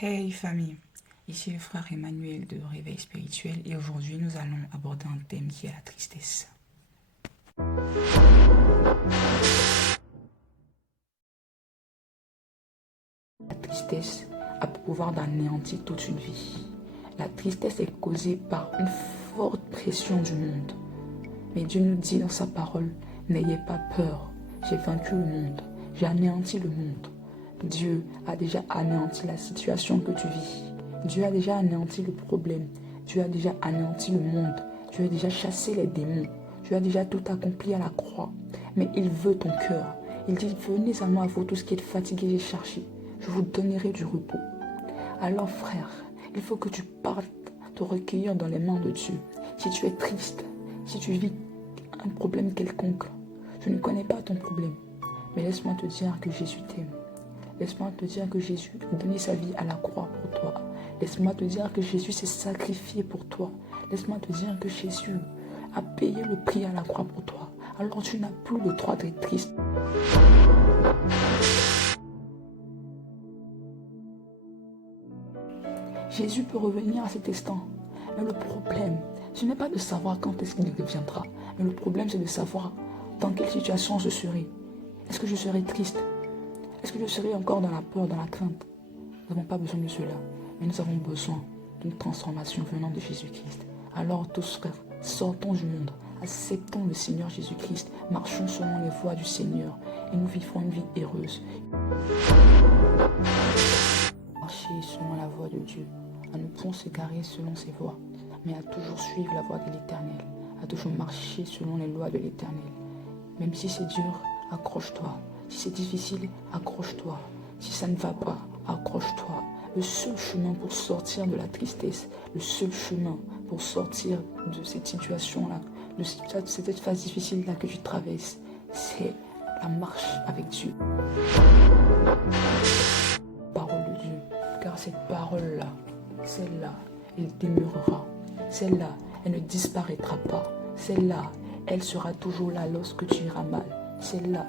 Hey famille, ici le frère Emmanuel de Réveil Spirituel et aujourd'hui nous allons aborder un thème qui est la tristesse. La tristesse a pour pouvoir d'anéantir toute une vie. La tristesse est causée par une forte pression du monde. Mais Dieu nous dit dans sa parole, n'ayez pas peur, j'ai vaincu le monde, j'ai anéanti le monde. Dieu a déjà anéanti la situation que tu vis. Dieu a déjà anéanti le problème. Dieu a déjà anéanti le monde. Dieu a déjà chassé les démons. Dieu a déjà tout accompli à la croix. Mais il veut ton cœur. Il dit, venez à moi, vous tous qui êtes fatigués et chargés. Je vous donnerai du repos. Alors frère, il faut que tu partes te recueillir dans les mains de Dieu. Si tu es triste, si tu vis un problème quelconque, je ne connais pas ton problème. Mais laisse-moi te dire que Jésus t'aime. Laisse-moi te dire que Jésus a donné sa vie à la croix pour toi. Laisse-moi te dire que Jésus s'est sacrifié pour toi. Laisse-moi te dire que Jésus a payé le prix à la croix pour toi. Alors tu n'as plus le droit d'être triste. Jésus peut revenir à cet instant. Mais le problème, ce n'est pas de savoir quand est-ce qu'il reviendra. Mais le problème, c'est de savoir dans quelle situation je serai. Est-ce que je serai triste? Est-ce que je serai encore dans la peur, dans la crainte? Nous n'avons pas besoin de cela, mais nous avons besoin d'une transformation venant de Jésus-Christ. Alors tous frères, sortons du monde, acceptons le Seigneur Jésus-Christ, marchons selon les voies du Seigneur et nous vivrons une vie heureuse. Marcher selon la voie de Dieu, à ne point s'égarer selon ses voies, mais à toujours suivre la voie de l'Éternel, à toujours marcher selon les lois de l'Éternel. Même si c'est dur, accroche-toi. Si c'est difficile, accroche-toi. Si ça ne va pas, accroche-toi. Le seul chemin pour sortir de la tristesse, le seul chemin pour sortir de cette situation-là, de cette phase difficile-là que tu traverses, c'est la marche avec Dieu. Parole de Dieu. Car cette parole-là, celle-là, elle demeurera. Celle-là, elle ne disparaîtra pas. Celle-là, elle sera toujours là lorsque tu iras mal. Celle-là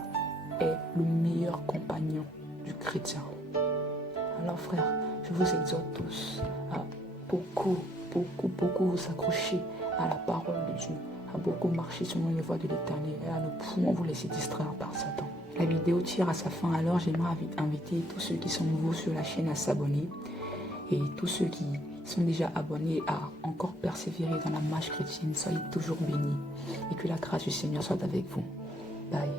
est le meilleur compagnon du chrétien. Alors frère, je vous exhorte tous à beaucoup vous accrocher à la parole de Dieu, à beaucoup marcher selon les voies de l'Éternel et à ne point vous laisser distraire par Satan. La vidéo tire à sa fin, alors j'aimerais inviter tous ceux qui sont nouveaux sur la chaîne à s'abonner et tous ceux qui sont déjà abonnés à encore persévérer dans la marche chrétienne. Soyez toujours bénis et que la grâce du Seigneur soit avec vous. Bye.